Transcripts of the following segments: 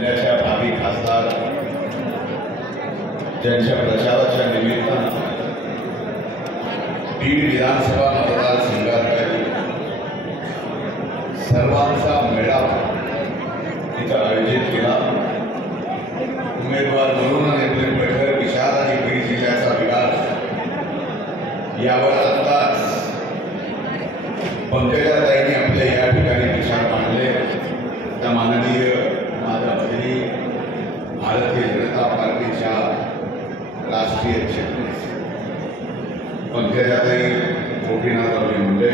भावी खासदार ज्यांच्या प्रचाराच्या निमित्तानं बीड विधानसभा मतदारसंघातील सर्वांचा मेळावा इथं आयोजित केला। उमेदवार म्हणून अनिल पेठर विशाल आणि बीड जिल्ह्याचा विकास यावर आत्ताच पंकजाताईंनी आपल्या या ठिकाणी विचार मांडले। त्या माननीय माझ्या भगिनी भारतीय जनता पार्टीच्या राष्ट्रीय अध्यक्ष पंकजाताई गोपीनाथरावजी मुंडे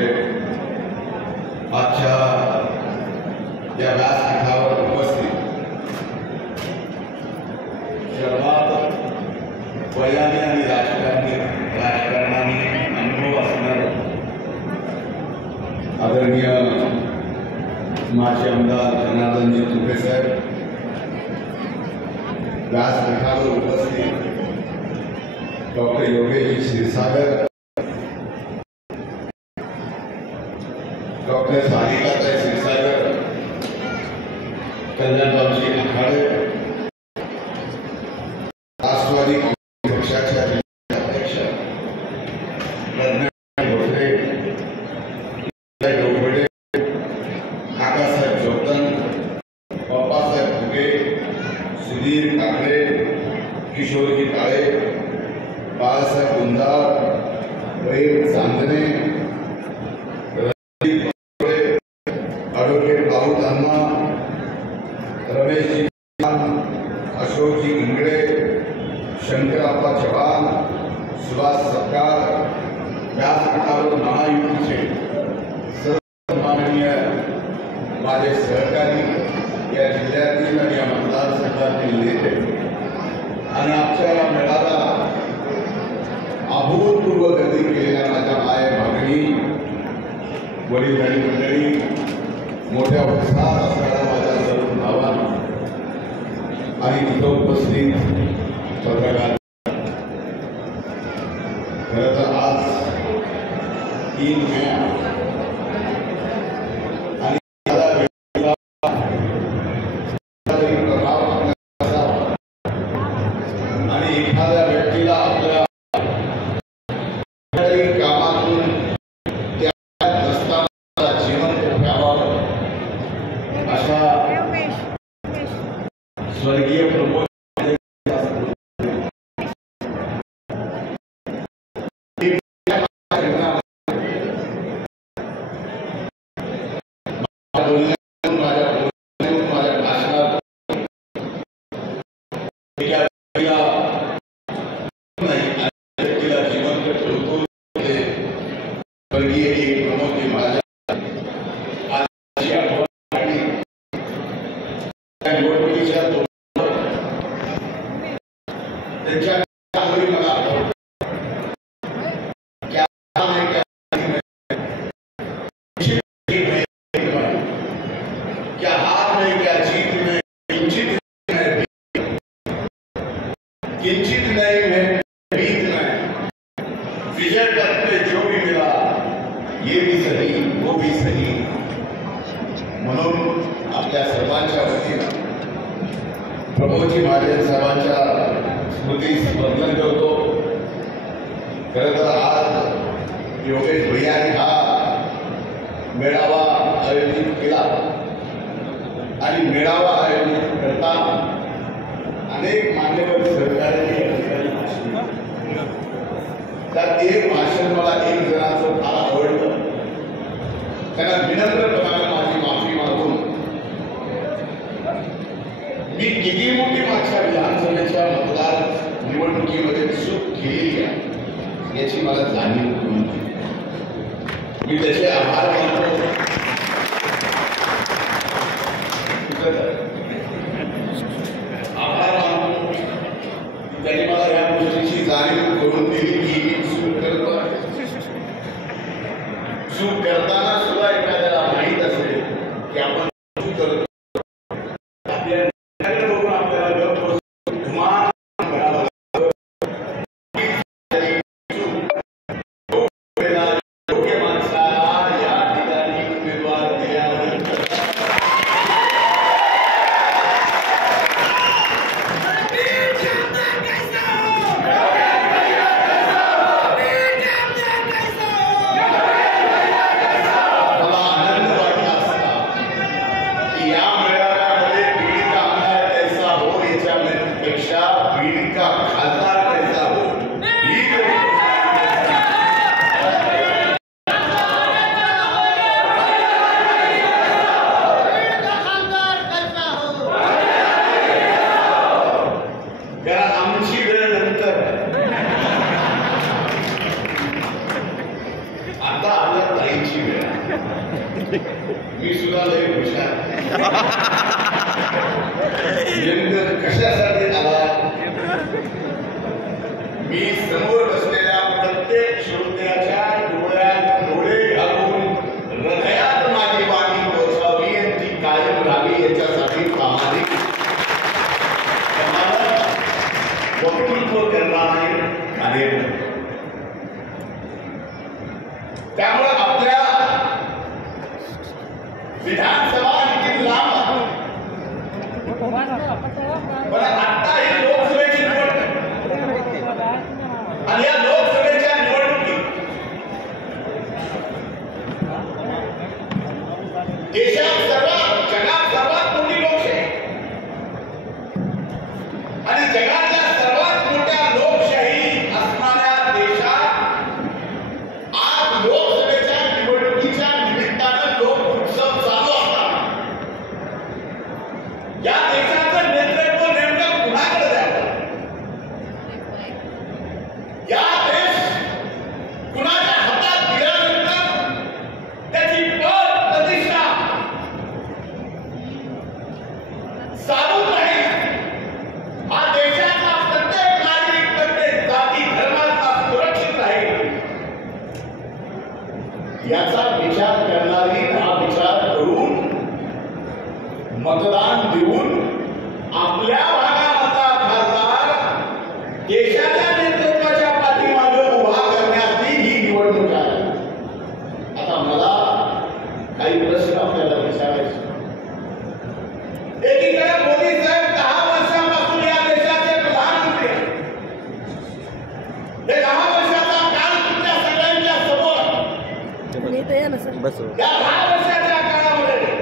आजच्या या व्यासपीठावर उपस्थित सर्वात वयाने आणि राजकारणाने अनुभव असणारे आदरणीय माजी आमदार जनार्दनजी तुपे साहेब, व्यासपीठावर उपस्थित डॉक्टर योगेश क्षीरसागर, डॉक्टर सारिकाताई क्षीरसागर, कल्याणरावजी आखाडे, राष्ट्रवादी काँग्रेस पक्षाचे अध्यक्ष काकासाहेब जोगदन, बाप्पासाहेब फुगे, सुधीर काकडे, किशोरजी काळे, बाळासाहेब गुंजाळ, वैर चांदणे, ॲडव्होकेट राहुल धर्मा, रमेशजी, अशोकजी इंगळे, शंकरप्पा चव्हाण, सुभाष सरकार, व्यासपीठावर महायुतीचे सर्व माननीय माझे सहकारी या जिल्ह्यातील आणि या मतदारसंघातील नेते आणि आजच्या या मेळाव्याला अभूतपूर्व गर्दी केलेल्या माझ्या माय भगिनी, वडीलधारी मंडळी, मोठ्या उत्साहात असणाऱ्या माझ्या सर्व भावांना आणि तिथं उपस्थित पत्रकार, खरं तर आज 3 मे आणि एखाद्या व्यक्तीला आपल्या कामातून त्या नसताना जिवंत ठेवावं अशा स्वर्गीय प्रमोद किंचित नहीं मैं बीत नहीं, विजय पथ पे जो भी मिला ये भी सही वो भी सही। म्हणून आपल्या सर्वांच्या वतीनं प्रभूजी महाजन साहेबांच्या स्मृतीस वंदन करतो। खरं तर आज योगेश भैयाने हा मेळावा आयोजित केला आणि मेळावा आयोजित करताना अनेक मान्यवर सहकारी अधिकारी त्यात एक भाषण मला एक जणांचं फार आवडलं। त्यांना विनम्रपणाने माझी माफी मागून मी किती मोठी माझ्या विधानसभेच्या मतदार निवडणुकीमध्ये चूक केली आहे याची मला जाणीव करून दिली। मी त्याचे आभार मानतो। त्यांनी मला या गोष्टीची जाणीव करून दिली की मी चूक करतो। चूक करताना सुद्धा एखाद्याला माहीत असेल की आपण चूक करतो, आपल्याला बघून आपल्याला गुमान करावं लागतं। योग्य माणसाला या ठिकाणी कशासाठी आला? मी समोर बसलेल्या प्रत्येक श्रोत्याच्या डोळ्यात डोळे घालून हृदयात माझी वाणी पोहोचावी आणि ती कायम राहावी याच्यासाठी प्रामाणिक वक्तृत्व करणारे कार्य. त्यामुळे आपल्या विधानसभा किती लांब, पण आता ही लोकसभेची निवडणूक आणि या लोकसभेच्या निवडणुकीत देशात जगात सर्वात मोठी लोकशाही आणि जगातल्या सर्वात मोठ्या लोकशाही असणाऱ्या देशात आज लोकसभेच्या निवडणुकीच्या निमित्तानं लोक उत्सव चालू असतात. या देशाचं नेतृत्व नेमकं कुणाकडे द्यावं? या देश कुणाच्या हातात दिल्यानंतर त्याची पद प्रतिष्ठा साधून राहील. हा देशाचा प्रत्येक नागरिक प्रत्येक जाती धर्माचा सुरक्षित राहील याचा विचार करणारी, हा विचार करून मतदान देऊन आपल्या भागाचा खासदार देशाच्या नेतृत्वाच्या पाठीमागे उभा करण्याची ही निवडणूक आहे. आता मला काही प्रश्न आपल्याला विचारायचे. एकीकडे मोदी साहेब 10 वर्षांपासून या देशाचे प्रधानमंत्री आहेत. हे 10 वर्षाचा काळ तुमच्या सगळ्यांच्या समोर. या 10 वर्षाच्या काळामध्ये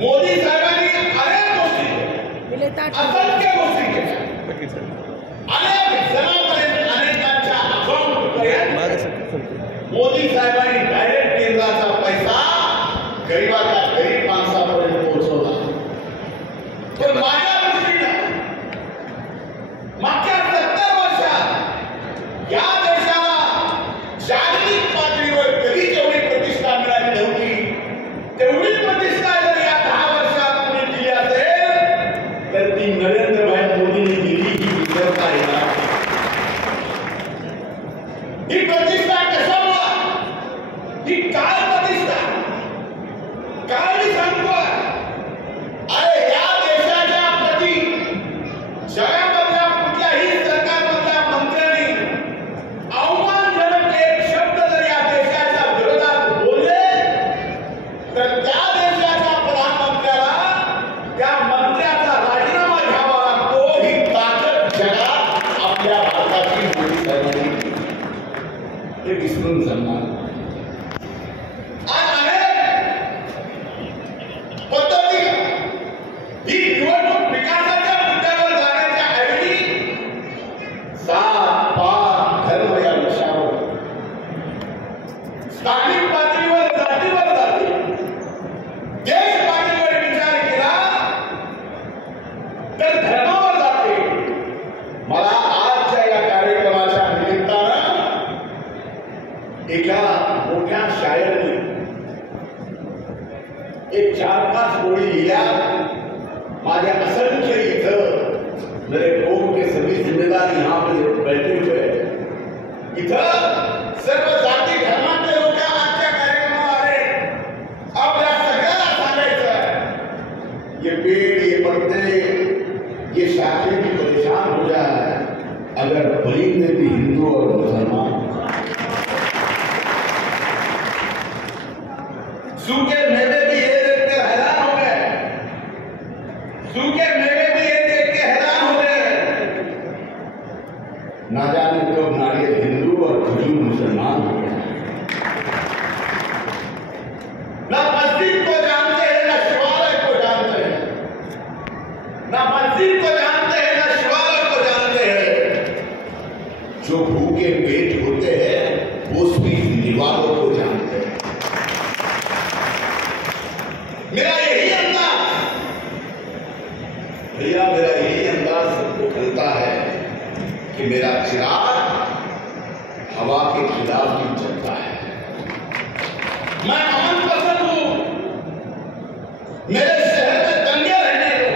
मोदी साहेबांनी अनेक गोष्टी केल्या, असंख्य गोष्टी केल्या, अनेक जणांपर्यंत, अनेकांच्या अकाउंटपर्यंत मोदी साहेबांनी डायरेक्ट केंद्राचा पैसा गरीबाच्या गरीब माणसापर्यंत पोहोचवला. पण माझ्या दृष्टीनं मागच्या 70 वर्षात या देशाला जागतिक पातळीवर कधी जेवढी प्रतिष्ठा मिळाली नव्हती तेवढी प्रतिष्ठा जर या 10 वर्षात कोणी दिली असेल तर ती नरेंद्रभाई मोदींनी दिली ही विसरता येणार. ही प्रतिष्ठा कशामुळे? ही काय प्रतिष्ठा? काय मी सांगतोय? अरे या देशाच्या प्रती जगामधल्या कुठल्याही सरकारमधल्या मंत्र्यांनी अवमानजनक एक शब्द जर या देशाच्या विरोधात बोलले तर त्या देशाच्या प्रधानमंत्र्याला त्या मंत्र्याचा राजीनामा घ्यावा लागतो. ही ताकद जगात आपल्या भारताची मोदी साहेबांनी हे विसरून जाणार. आज पद्धती ही निवडणूक विकासाच्या मुद्द्यावर जाण्याच्या ऐवजी जात पात धर्म या विषयावर स्थानिक पातळीवर जातीवर जाते, देश पातळीवर विचार केला तर धर्मावर जाते. मला आजच्या या कार्यक्रमाच्या निमित्तानं एका मोठ्या शायरने एक 4-5 ओळी लिहिल्या. माझे असंख्य इथं मेरे कौम के सभी जिम्मेदार यहाँ पे बैठे हुए हैं. इथं सर्व जाती धर्माचे लोक आजच्या कार्यक्रमाला आले. आपल्या सगळ्यांना सांगायचं आहे ये पेड़ ये पत्ते ये शाखें भी परेशान हो जाए अगर परिंदे भी हिंदू और मुसलमान. सूखे मेवे भी ये देख कर हैरान हो गए, सूखे मेवे भी ये देख के हैरान हो गए. ना जाने कब नारियल हिंदू और खजूर मुसलमान हो गए. ना मस्जिद को जानते हैं ना शिवालय को जानते हैं, ना मस्जिद को जानते हैं ना शिवालय को जानते हैं. जो भूखे पेट होते हैं वो उसकी दीवारों को जानते हैं. मेरा यही अंदाज भैया, मेरा यही अंदाज सबको खलता है कि मेरा चिराग हवा के खिलाफ ही चलता है. मैं अमन पसंद हूं. मेरे शहर में दंगे रहने दो,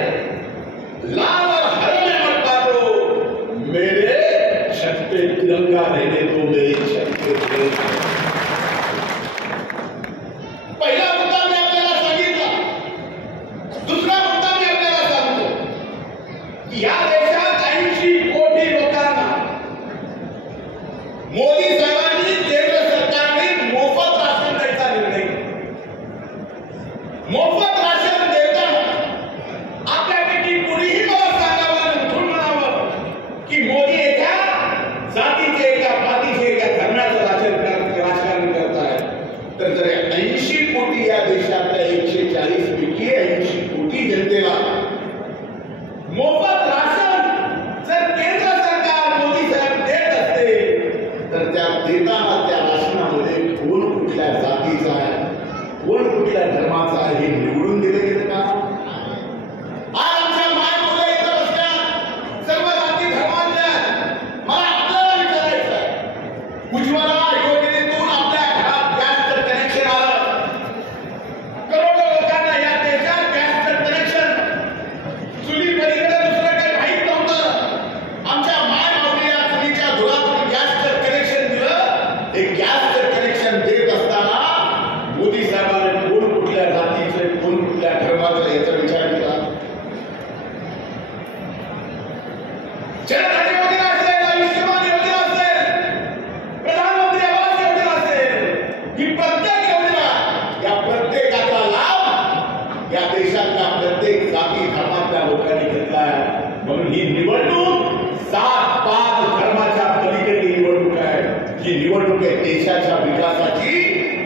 मोफत राशन जर केंद्र सरकार मोदी साहेब देत असते तर त्या देताना त्या राशनामध्ये कोण कुठल्या जातीचा आहे, कोण कुठल्या धर्माचा आहे हे निवडून दिलं गेलं का? आज आमच्या मायमुलं इथं बसल्या सर्व जाती धर्मातल्या. मला आपल्याला विचारायचं आहे, उज्ज्वला योजनेतून आपल्या घरात गॅसचं कनेक्शन आलं. करोडो लोकांना या देशात गॅसचं कनेक्शन, चुली पलीकडे दुसरं काही माहीत नव्हतं. आमच्या माय माऊलीला चुलीच्या धुरातून गॅसचं कनेक्शन दिलं. हे गॅसचं कनेक्शन देत असताना मोदी साहेबांनी कोण कुठल्या जातीचे, कोण कुठल्या धर्माचा याचा विचार केला? जनधन योजना असेल, आयुष्यमान योजना असेल, प्रधानमंत्री आवास योजना असेल, ही प्रत्येक योजना, या प्रत्येकाचा लाभ या देशातल्या प्रत्येक जाती धर्मातल्या लोकांनी घेतला आहे. म्हणून ही निवडणूक 7-5 धर्माच्या पलीकडे निवडणूक आहे. ही निवडणूक आहे देशाच्या विकासाची,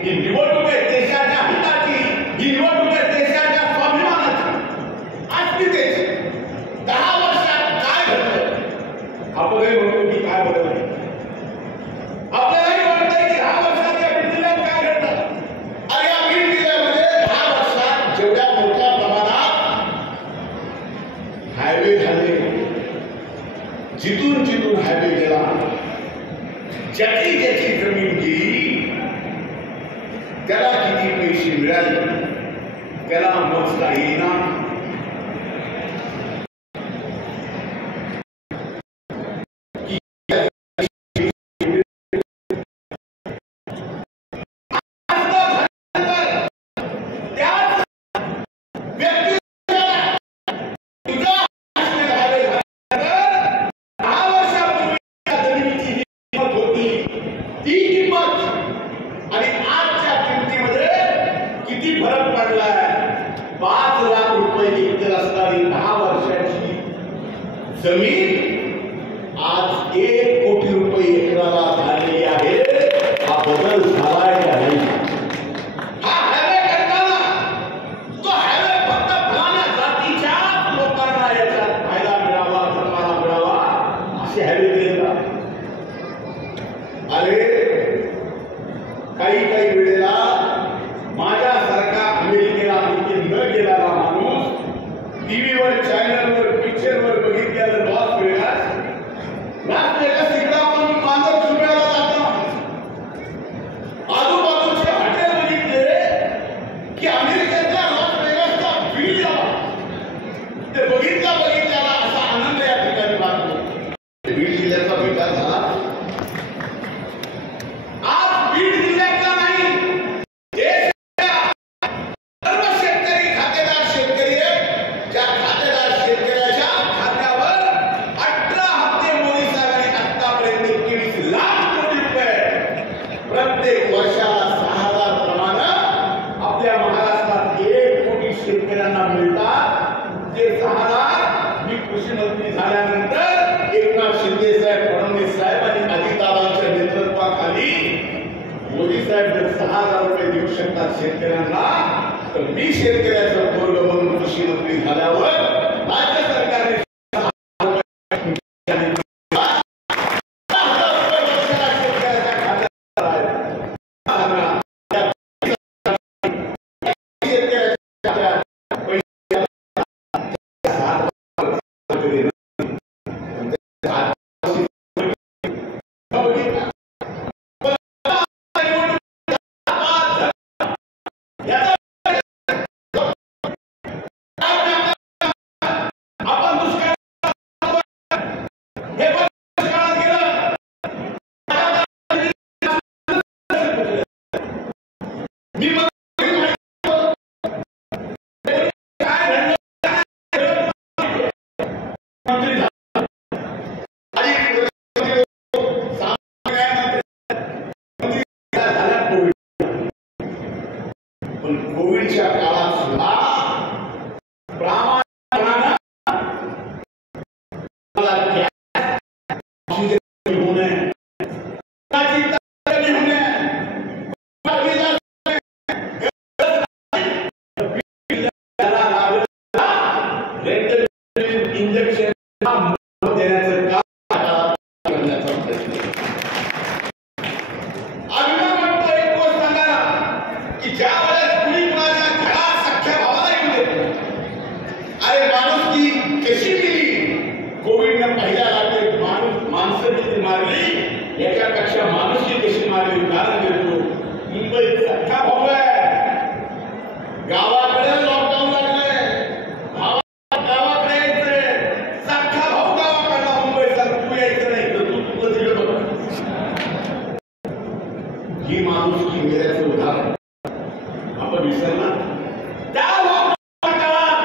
ही निवडणूक आहे देशाच्या हिताची, ही निवडणूक आहे देशाच्या स्वाभिमानाची, अस्मितेची. 10 वर्षात काय घडलं? आपल्यालाही म्हणतो की काय बदल, आपल्यालाही वाटतंय की 10 वर्षात या बीड जिल्ह्यात काय घडलं. अरे या बीड जिल्ह्यामध्ये 10 वर्षात जेवढ्या मोठ्या प्रमाणात हायवे झाले, जिथून जिथून हायवे गेला, ज्याची ज्याची जमीन गेली त्याला किती पैसे मिळाले त्याला मोजता येईना. जमीन आज 1 कोटी रुपये एकराला झालेली आहे. हा बदल झालाय का नाही? हा हायवे करताना तो हायवे फक्त फलाण्या जातीच्या लोकांना याच्यात फायदा मिळावा, धर्माला मिळावा असे हायवे केले का? अरे काही काही वेळेला माझ्यासारखा अमेरिकेला न गेलेला माणूस टीव्हीवर, चॅनलवर, पिक्चरवर बघितलेलं लॉस वेगास इकडे आपण मांजर झुंब्याला जातो. आजूबाजूचे हॉटेल बघितले की अमेरिकेतल्या लॉस वेगासचा व्ह्यू ते बघितल्याला असा आनंद या ठिकाणी वाटतो. बीड जिल्ह्याचा विकास झाला. आज बीड जिल्ह्यातला नाही, सर्व शेतकरी खातेदार शेतकरी आहेत. ज्या खातेदार शेतकऱ्याच्या खात्यावर 18 हप्ते मोदी साहेबांनी आतापर्यंत 21 लाख कोटी रुपये प्रत्येक वर्षाला 6,000 प्रमाणे आपल्या महाराष्ट्रात 1 कोटी शेतकऱ्यांना मिळतात. ते 6,000 मी कृषी मंत्री झाल्यानंतर एकनाथ शिंदे साहेब, फडणवीस साहेब आणि अजितदादांच्या नेतृत्वाखाली मोदी साहेब जर 6,000 रुपये देऊ शकतात शेतकऱ्यांना, तर मी शेतकऱ्याचं वर्ग म्हणून कृषी मंत्री झाल्यावर राज्य सरकारने कोविडच्या काळात सुद्धा प्रामाणिकपणाने इंजेक्शन देण्याचं काम करण्याचा प्रयत्न अभिमान वाटतो. एक गोष्ट सांगा की ज्या वेळेस कुणी कुणाच्या घरात सख्या भावाला येऊ देत, अरे माणूस की कशी गेली. कोविडनं पहिल्या लाटेत माणसं किती मारली, याच्यापेक्षा माणूस की कशी मारली उदाहरण देतो. मुंबईत सख्खा भाऊ आहे, गावाकडे लॉकडाऊन लागलंय, गावाकडे यायचंय, सख्खा भाऊ गावाकडला मुंबईचा तू यायचं नाही तर तू तुझं तिकडे बघ. ही माणूस की मेल्याचं उदाहरण आपण विसरला. त्या लॉकडाऊन काळात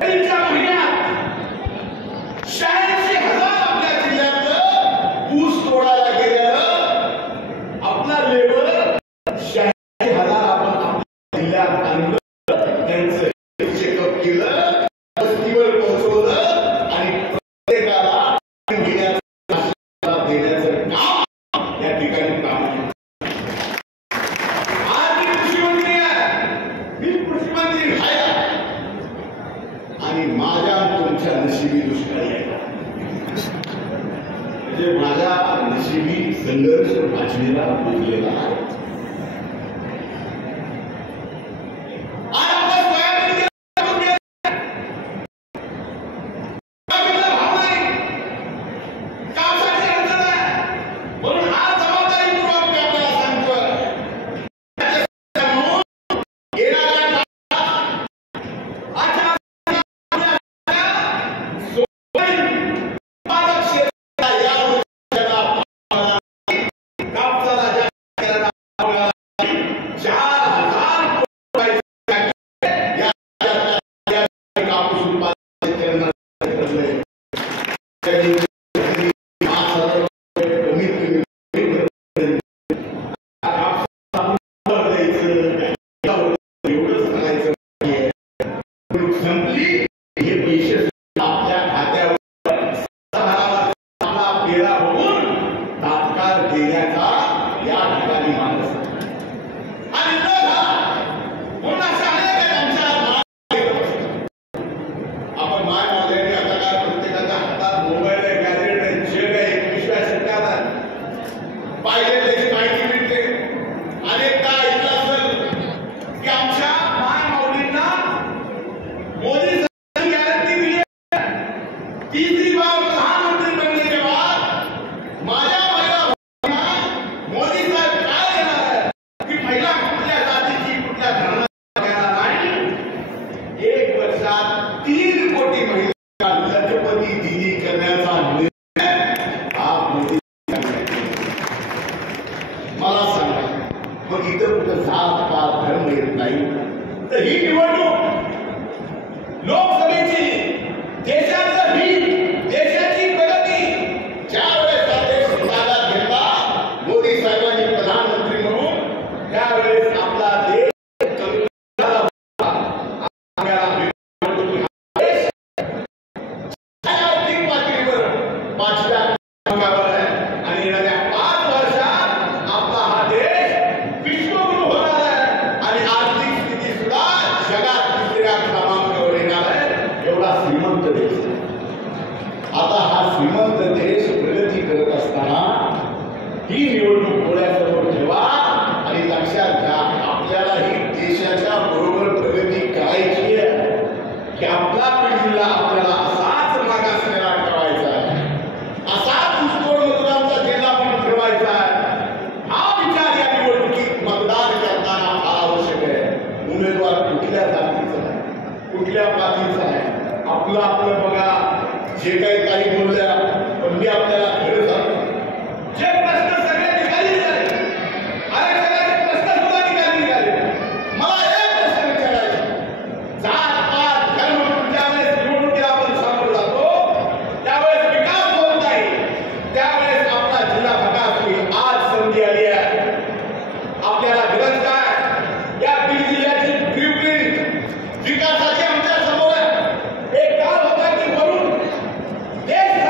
एप्रिलच्या महिन्यात 86,000 आपल्या जिल्ह्यात ऊस तोडायला गेलेलं आपला लेबर 86,000 आपण आपल्या जिल्ह्यात आणलं, त्यांचं चेकअप केलं, वस्तीवर पोहोचवलं आणि प्रत्येकाला देण्याचं काम या ठिकाणी काम आहे. आज मी कृषीमंत्री आहे, मी कृषीमंत्री राहिला आणि माझ्या तुमच्या नशिबी दुष्काळी आहे. म्हणजे माझ्या नशिबी संघर्ष वाचलेला बोललेला आहे. विकासाची आमच्या समोर एक काळ होता की वरून देश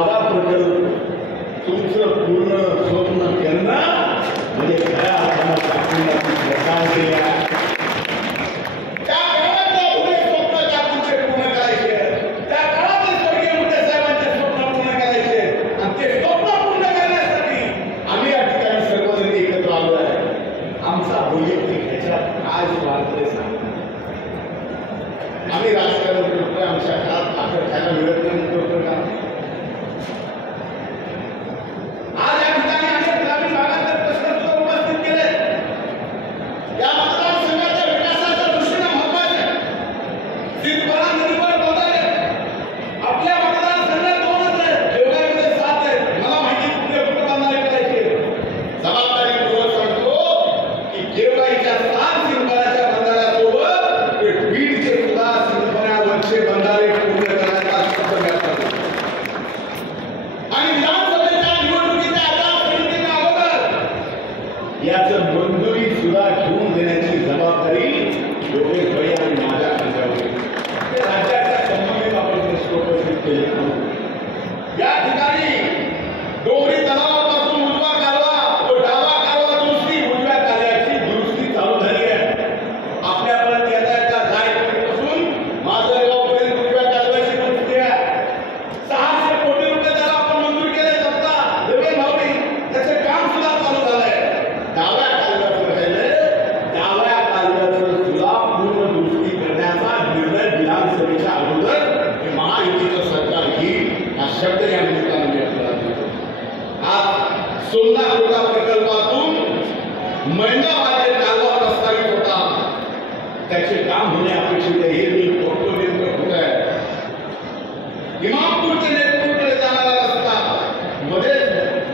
माझा प्रकल्प तुमचं पूर्ण स्वप्न करणं म्हणजे खऱ्या अर्थानं काकूंना प्रसार केला. त्या काळातले थोडे स्वप्न काकूंचे पूर्ण करायचे, त्या काळातले स्वर्गीय मोठे साहेबांचे स्वप्न पूर्ण करायचे आणि ते स्वप्न पूर्ण करण्यासाठी आम्ही या ठिकाणी सर्वजण एकत्र आलो आहे. आमचा वैयक्तिक ह्याच्यात काय स्वार्थ आहे सांगा. आम्ही राजकारण करतोय, आमच्या काळात भाकर खायला मिळत नाही म्हणतो का. आज या ठिकाणी अनेक ग्रामीण भागातले प्रश्न सुद्धा उपस्थित केले. या मतदारसंघाच्या विकासाच्या दृष्टीने महत्वाचे सिद्धपरा नदीवर बंधारे आपल्या मतदारसंघात 2च आहेत, देवगावमध्ये 7 आहेत. मला माहिती कुठे कुठे बंधारे करायचे. जबाबदारीपूर्वक सांगतो की देवगाईच्या 7 सिद्धपराच्या बंधाऱ्यासोबत बीडचे सुद्धा सिद्धपरावरचे बंधारे पूर्ण करण्याचा शब्द व्यक्त करतो. आणि विधानसभेच्या निवडणुकीच्या आचारसंहितेच्या अगोदर याचं मंजुरी सुद्धा घेऊन देण्याची जबाबदारी योगेश भाई आणि माझ्या खांद्यावर आहे. राज्याच्या संबंधित आपण प्रश्न उपस्थित केले. या ठिकाणी डोंगरी तलावापासून उजवा कालवा तो डावा कालवा दुरुस्ती, उजव्या कालव्याची दुरुस्ती चालू झाली आहे. आपल्यापर्यंत येता जायपासून माजलगावपर्यंत उजव्या कालव्याची दुरुस्ती आहे. 600 कोटी रुपये त्याला आपण मंजूर केले. सत्ता देवेंद्र भाऊनी त्याचे काम सुद्धा चालू झालंय. डाव्या कालव्याचं राहिलंय, डाव्या कालव्याचं सुद्धा पूर्ण दुरुस्ती करण्याचा निर्णय विधानसभेच्या अगोदर हे महायुतीचं सरकार घेईल हा शब्द या निमित्तानं व्यक्त करतो. आज सोमना कोटा प्रकल्पातून महिंद्राबादे कालवा प्रस्तावित होता, त्याचे काम होणे अपेक्षित आहे. हे मी बघतो नेमकं कुठं आहे. इमामपूर ते नेतपूरकडे जाणारा रस्ता मध्ये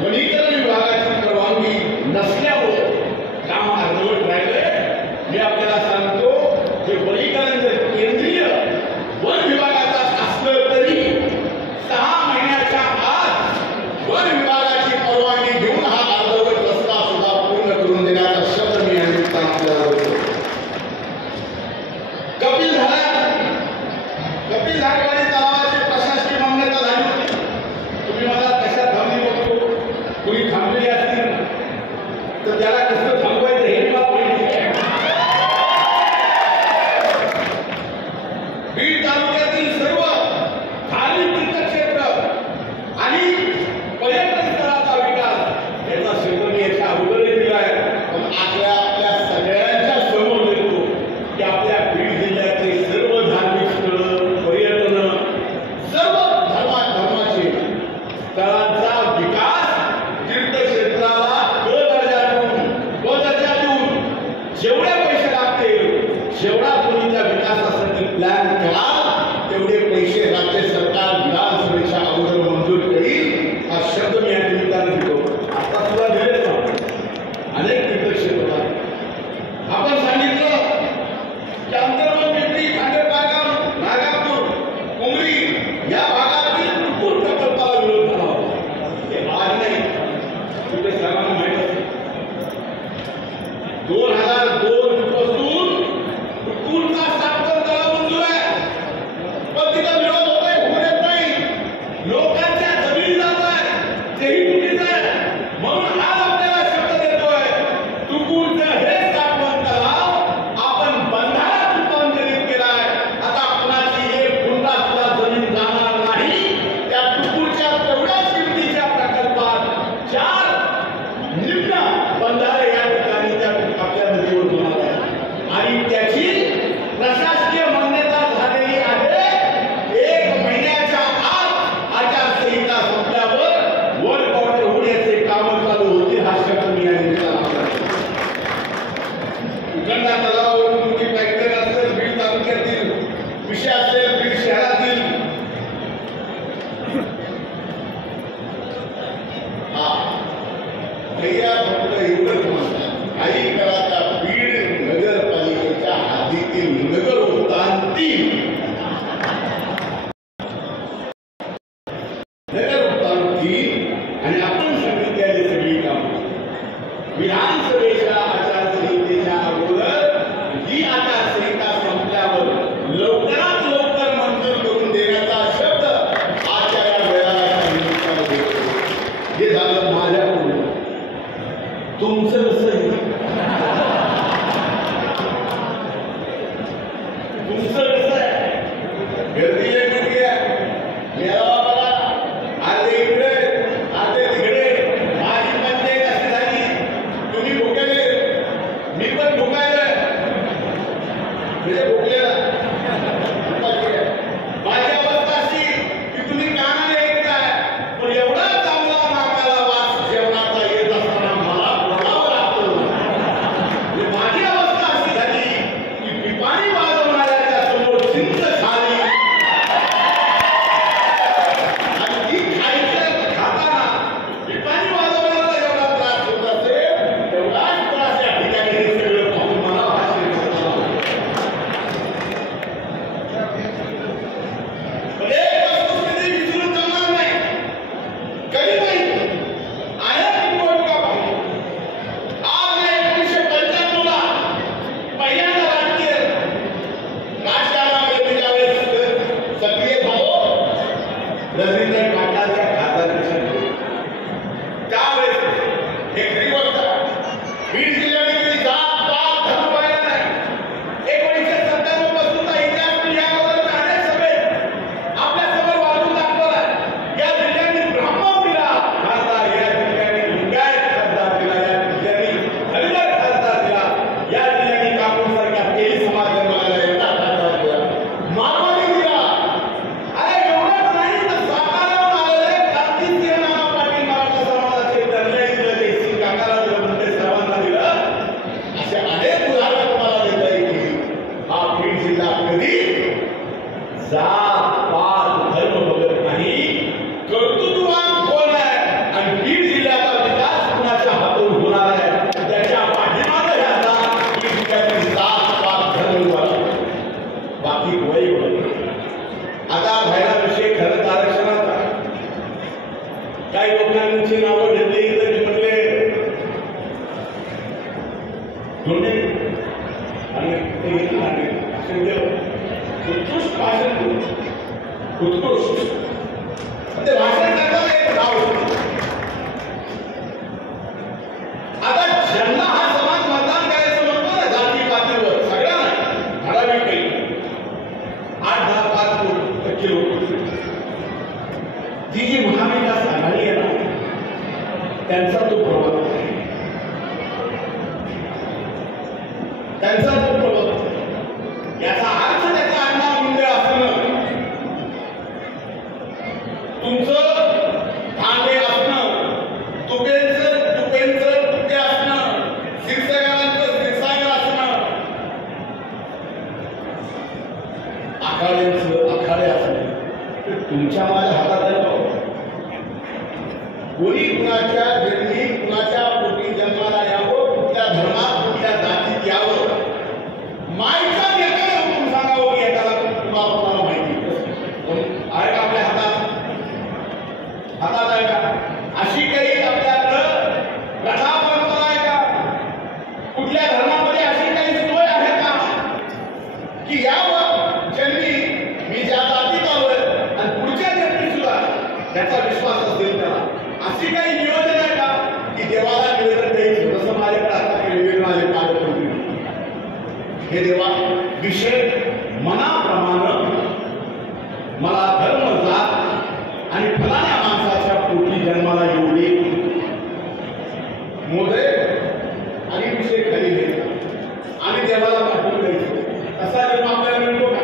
वनीकरण विभागाची परवानगी नसल्यामुळे काम अर्धवट राहिले. मी आपल्याला सांगतो हे वनीकरण जर केंद्रीय वन विभागाचा असलं तरी 6 महिन्याच्या आत वन विभागाची परवानगी घेऊन हा अर्धवट रस्ता सुद्धा पूर्ण करून देण्याचा शब्द मी या निमित्तानं आपल्याला बोलतो. कपिल धारवाडी तलावाची प्रशासकीय मान्यता झाली होती. तुम्ही मला कशात थांबली बघतो. कुणी थांबलेली असतील तर त्याला कसं थांबवायचं हे मला माहिती आहे. बीड तालुक्यातील सर्व धार्मिक तीर्थक्षेत्र आणि पर्यटन स्थळाचा विकास याचा शब्द मी याच्या अगोदरही दिला आहे. पण आपल्या सगळ्यांच्या समोर देतो की आपल्या बीड जिल्ह्याचे सर्व धार्मिक स्थळं, पर्यटन, सर्व धर्माचे स्थळांचा विकास तीर्थक्षेत्राला ब दर्जा देऊन जेवढे पैसे लागतील, जेवढा तुम्ही त्या विकासासाठी प्लॅन कराल तेवढे पैसे राज्य सरकार विधानसभेच्या अगोदर मंजूर करील हा शब्द मी या निमित्तानं देतो. आता सुद्धा दिले अनेक तीर्थक्षेत्र आपण सांगितलं की अंतर्गत पिंपरी, खांडेपारगाव, नागापूर, कोंगरी या भागातील भरपूर प्रकल्पाला विरोध झाला होता. हे आज नाही, तुझे सर्वांना माहित असेल. 2002 पासून कुकुरचा सातवा तलाव मंजूर आहे, पण तिथं विरोध होतोय, होऊ देत नाही. लोकांच्या जमिनी जात आहे, तेही चुकीचं आहे. म्हणून आज आपल्याला शब्द देतोय तुकुरचं हे सातवा तलाव आपण बंधाऱ्यात रूपांतरित केलाय. आता कुणाची एक गुंठा सुद्धा जमीन जाणार नाही. त्या तुकुरच्या तेवढ्याच किमतीच्या प्रकल्पात 4 निम्न बंधारे या ठिकाणी त्या आपल्या नदीवर होणार आहे आणि त्याची प्रशासकीय मान्यता झालेली आहे. 1 महिन्याच्या आत आचारसंहिता संपल्यावर वर्क ऑर्डर होण्याचे काम चालू होतील हा शब्द मी या निमित्तानं उगंडा तलावावरून मोठी फॅक्टरी असेल, बीड तालुक्यातील विषय असेल, बीड शहरातील फक्त एवढंच म्हणतात काही करा त्या बीड नगरपालिकेच्या हद्दीतील नगर उद्यानातील आणि आपण सांगितलेली सगळी कामं विधानसभेच्या आचारसंहितेच्या अगोदर ही आचारसंहिता संपल्यावर लवकरात लवकर मंजूर करून देण्याचा शब्द आजच्या या वेळाला तुमचं कसं आहे? तुमचं कसं आहे? गर्दी किती आहे? मेळावा बघा, आले इकडे आले तिकडे. माझी पंचायत अशी झाली, तुम्ही भुकेले, मी पण भुकायला म्हणजे भुकलेला. माझी अवस्था अशी की तुम्ही कानाने ऐकताय, पण एवढा चांगला नाकाला वास जेवणाचा येत असताना मला बोलावं लागतं. माझी अवस्था अशी झाली की पिपाणी वाजवणाऱ्याच्या समोर चिंच झाली आणि ती खायचं खाताना पिपाणी वाजवणाऱ्याला एवढा त्रास होत असेल, तेवढाच त्रास या ठिकाणी हे सगळं पाहून मला आश्चर्य होतं. काही लोकांची नावं घेतली तर म्हटले धोंडे आणि उत्कृष्ट भाषण, उत्कृष्ट ते भाषण करताना एक नाव होतं. आता ज्यांना हा समाज मतदान करायचं म्हणतो ना, जातीपातीवर सगळ्यांना ठराविक काही 8-10-5% लोक, ती जी महाविकास आघाडी आहे ना, त्यांचा तो प्रभाव आहे, त्यांचा तो प्रभाव आहे. याचा अर्थ त्याचा अण्णा मुंडे असणं, तुमचं भांडे असणं, तुपेंचं तुपे असणं, शिरसागरांचं शिरसागर असणं, आखाड्यांचं आखाडे असणं, तुमच्या माझ्या हातात आहे. कोणी कुणाच्या जन्मी कुणाच्या पोटी जन्माला यावं, कुठल्या धर्मात कुठल्या जातीत यावं, माईचा एकाला हुकूम सांगावं की एकाला तुम्हाला माहिती आहे का? आपल्या हातात आहे का? अशी काही आपल्याकडं प्रथा परंपरा आहे का? कुठल्या धर्मामध्ये अशी काही सोय आहे का की यावं जन्मी मी ज्या जातीत आलोय आणि पुढच्या जन्मी सुद्धा त्याचा विश्वास असेल त्याला, अशी काही नियोजन आहे का की देवाला निवेदन द्यायचं? जसं माझ्याकडे आता निवेदन आले पालकमंत्री, हे देवा विषय मनाप्रमाणे मला धर्म जात आणि फलाण्या माणसाच्या पोटी जन्माला येऊ दे, मोदे आणि विषय खाली घ्यायचा आणि देवाला पाठवून द्यायचं. असा जन्म आपल्याला मिळतो का?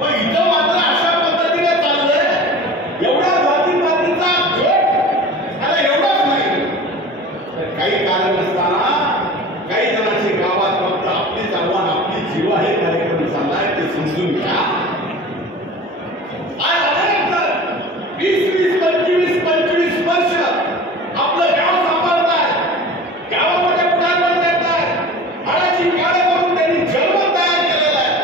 पण इथं मात्र अशा पद्धतीने चाललंय. एवढा जातीपातीचा आता एवढाच नाही, तर काही कारण नसताना काही जणांचे गावात फक्त आपलीच आव्हान आपली जीव आहे कार्यक्रम चाललाय, ते समजून घ्या. आज अनेक 20-25 वर्ष आपलं गाव सांभाळताय, गावामध्ये पुढाकार देताय, हाडाची काळे करून त्यांनी जन्म तयार केलेला आहे.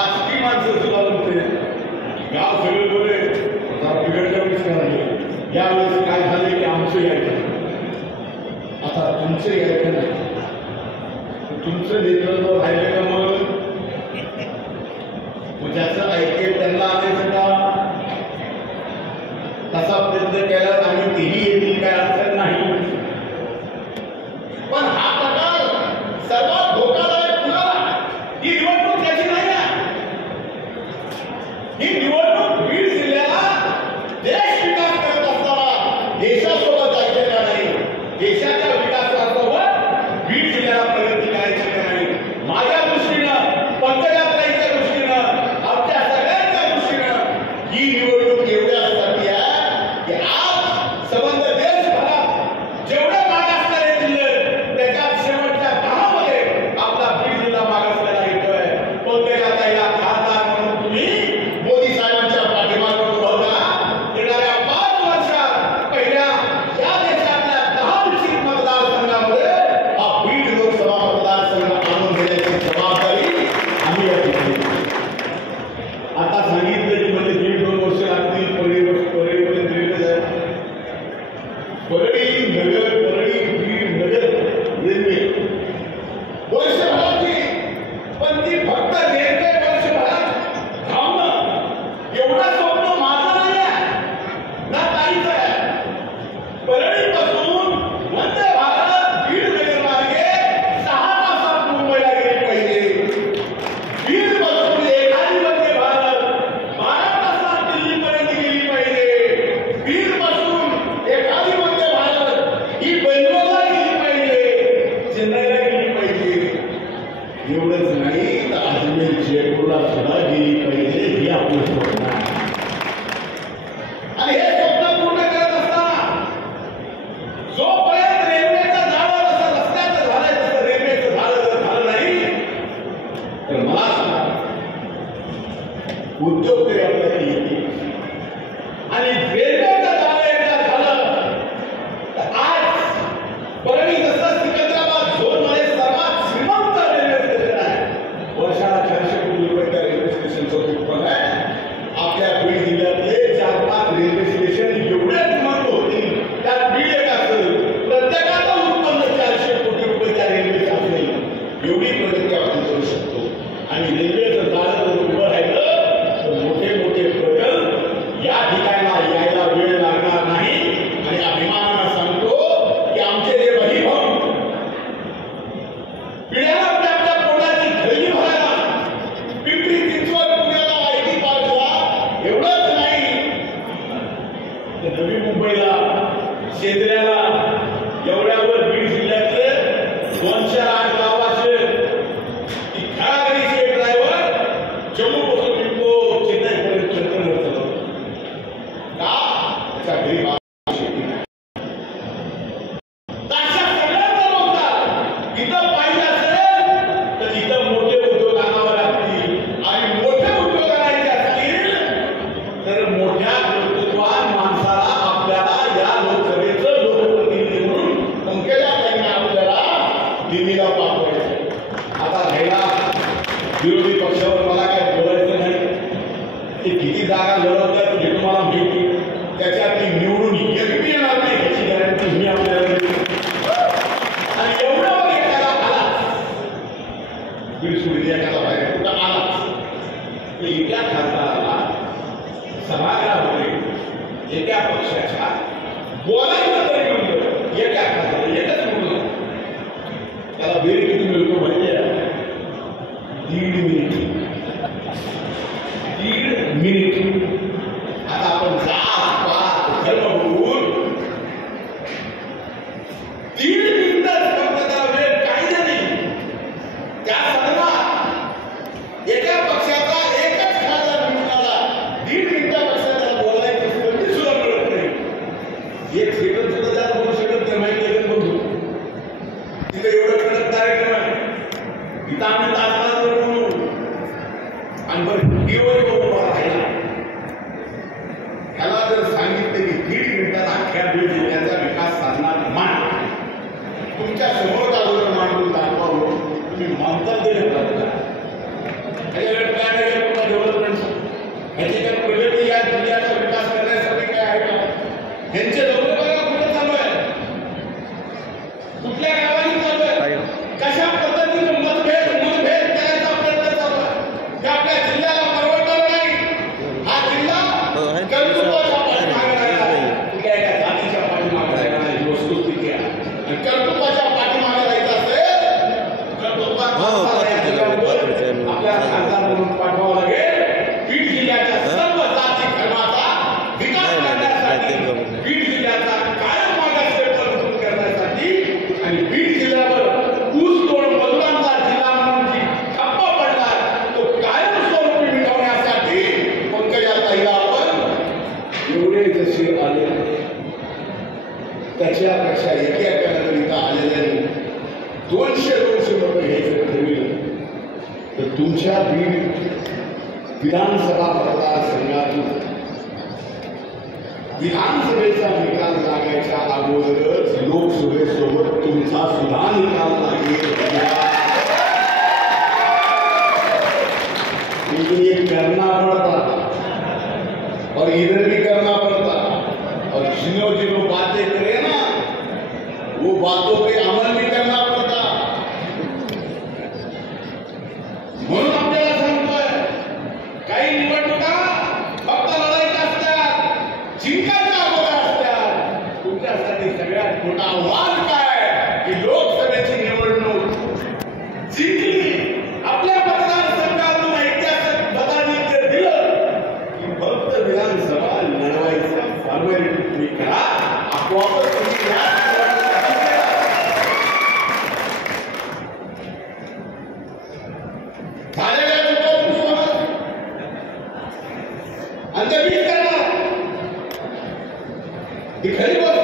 आज ती माणसं सुद्धा म्हणते गाव सगळे बोले बिघडल्यावरच करायला, यावेळेस काय झाले की आमचं यायचं, आता तुमचं यायचं नाही. तुमचं नेतृत्व राहिलं का? मग ज्याचं ऐकेल त्यांना आणायचं का? तसा प्रयत्न केला आणि तेही येतील काय अडचण नाही. देशासोबत जायचं का नाही, देशाच्या विकासासोबत बीड जिल्ह्याला प्रगती करायची का नाही, माझ्या दृष्टीनं पंकजाताईच्या दृष्टीनं आमच्या सगळ्यांच्या दृष्टीनं ही निवडणूक एवढ्यासाठी आहे की आज संबंध देशभरात जेवढे मागासलेले जिल्हे त्याच्यात शेवटच्या 10 मध्ये आपला बीड जिल्हा मागासलेला येतोय. पंकजाताईला खासदार म्हणून तुम्ही मोदी साहेबांच्या पाठीमागे उभं करा. येणाऱ्या 5 वर्षात पहिल्या या देशातल्या 10 विकसित मतदारसंघामध्ये हा बीड लोकसभा मतदारसंघ आणून देण्याची जबाबदारी आम्ही या ठिकाणी. आता सांगितलं की म्हणजे 1.5-2 वर्ष लागतील. परळीपर्यंत रेल्वे जाईल. परळी नगर, परळी बीड नगर रेल्वे वर्षभराची, पण ती फक्त रेल्वे वर्षभरात थांबणं एवढं स्वप्न माझं नाही आहे ना ताईचं आहे. परळीपासून वंदे भारत बीड नगर मार्गे 6 तासात मुंबईला गेली पाहिजे. बीड पासून एखादी वंदे भारत 12 तासात दिल्लीपर्यंत गेली पाहिजे. बीड पासून एखादी वंदे भारत ही बेंगलोरला गेली पाहिजे, चेन्नईला गेली पाहिजे. एवढंच नाही तर अजमेर जयपूरला सुद्धा गेली पाहिजे. हे आपलं स्वप्न आहे. आणि हे स्वप्न पूर्ण करत असताना जोपर्यंत रेल्वेचं झालं, जसं रस्त्याचं झालंय तसं रेल्वेचं झालं नाही तर मला सांगा उद्योग तरी आपल्याला येतील. आणि रेल्वेचं एकदा झालं तर आज परळी जसं सिकंदराबाद झोनमध्ये सर्वात श्रीमंत रेल्वे स्टेशन आहे. वर्षाला 400 कोटी रुपये त्या रेल्वे स्टेशनचं उत्पन्न आहे. आपल्या बीड जिल्ह्यातले 4-5 रेल्वे स्टेशन एवढे श्रीमंत होतील, त्यात बीड एक असेल, प्रत्येकाचं उत्पन्न 400 कोटी रुपये त्या रेल्वेचं असेल. एवढी प्रगती आपण करू शकतो. आणि रेल्वेचं जाळं जर उभं राहिलं तर मोठे मोठे प्रकल्प या ठिकाणला यायला वेळ लागणार नाही. आणि अभिमानानं सांगतो की आमचे जे बहीभाऊ पिढ्याला आपल्या पोटाची खळगी भरायला पिंपरी चिंचवड पुण्याला IT पार्कला एवढंच नाही तर नवी मुंबईला शेंद्र्याला एवढ्यावर बीड जिल्ह्यातले 208 गावाचे ती खेळाडूचे ड्रायव्हर जम्मूपासून पिंपो चेन्नईपर्यंत चंद्रपूर चालवतो का त्याच्या घरी शेती नाही. अशा सगळ्यांचा रोजगार इथं पाहिजे असेल तर इथं मोठे उद्योग आणावे लागतील. आणि मोठे उद्योग आणायचे असतील तर मोठ्या कर्तृत्वान माणसाला आपल्याला या लोकसभेचं लोकप्रतिनिधी म्हणून पंकजाताईंना आपल्याला दिल्लीला पाठवायचं. आता राहिला विरोधी पक्षावर मला काय बोलायचं नाही. ते किती जागा लढवतात हे तुम्हाला माहिती. त्याच्यात ती निवडून एकटी येणार नाही याची गॅरंटी मी आपल्याला देतो. आणि एवढं एखादा आला बीड सोडली एखादा बाहेर कुठं आलाच तर एका खासदाराला सभागृहामध्ये एका पक्षाच्या बोलायचं तरी म्हणलं एका खासदार एकच म्हणलं त्याला वेळ किती मिळतो माहिती आहे? 1.5 मिनिट. 1.5 मिनिट. आता आपण जात पात धर्म बघून 1.5 मिनिटच फक्त त्याला वेळ काही नाही. त्या सदनात एका पक्षाचा एकच खासदार मिळाला 1.5 मिनिटापेक्षा त्याला बोलायची संधी सुद्धा मिळत नाही. 1 सेकंद सुद्धा त्याला बोलू शकत नाही. माहिती आहे बघू तिथे एवढं कडक कार्यक्रम आहे. इथं आम्ही तासभर बोलू आणि बरं केवळ उभा राहिला त्याला जर सांगितलं की 1.5 मिनिटात अख्ख्या बीड जिल्ह्याचा विकास साधणार मान तुमच्या समोर अगोदर मांडून दाखवावं तुम्ही मंतव्य करता. त्याच्याकडे काय नाही पुन्हा डेव्हलपमेंट ह्याची काय प्रगती या जिल्ह्याचा विकास करण्यासाठी काय आहे का? ह्यांचे दौरे बघा कुठे चालू आहे, कुठल्या गावांनी चालू आहे, कशा पद्धतीने मतभेद करायचा प्रयत्न चालू आहे. ते आपल्या जिल्ह्याला परवडणार नाही. हा जिल्हा कर्तृत्वाच्या पाठीमागे राहिला आहे. कुठल्या एका जातीच्या पाठीमागे राहिला नाही. वस्तुस्थिती आहे. आणि कर्तृत्वाच्या पाठीमागे राहायचं असेल कर्तृत्वात आपल्याला खासदार म्हणून पाठवावं लागेल. बीड जिल्ह्याच्या सर्व जाती धर्माचा विकास करण्यासाठी बीड जिल्ह्यात त्याच्यापेक्षा एका आलेल्याने 200 मतं घ्यायचं ठरविलं तर तुमच्या बीड विधानसभा मतदारसंघातून विधानसभेचा निकाल लागायच्या अगोदरच लोकसभेसोबत तुमचा सुद्धा निकाल लागेल. लेकिन ये करना पड़ता और इधर भी करना पड़ता और जिन्हों बातें करे ना वो बातों पे अमल भी करना पड़ता. म्हणून आपल्याला सांगतोय काही निवडणुका फक्त लढायच्या असतात, जिंकायच्या अगोदर असतात. तुमच्यासाठी सगळ्यात मोठा आव्हान काय की लोकसभेची निवडणूक जिंकली, आपल्या मतदारसंघातून ऐतिहासिक मतांनी जर दिलं की फक्त विधानसभा लढवायचं फॉर्मॅलिटी तुम्ही करा, आपोआपच तुम्ही अंतर्गत करणार ही खरी गोष्ट.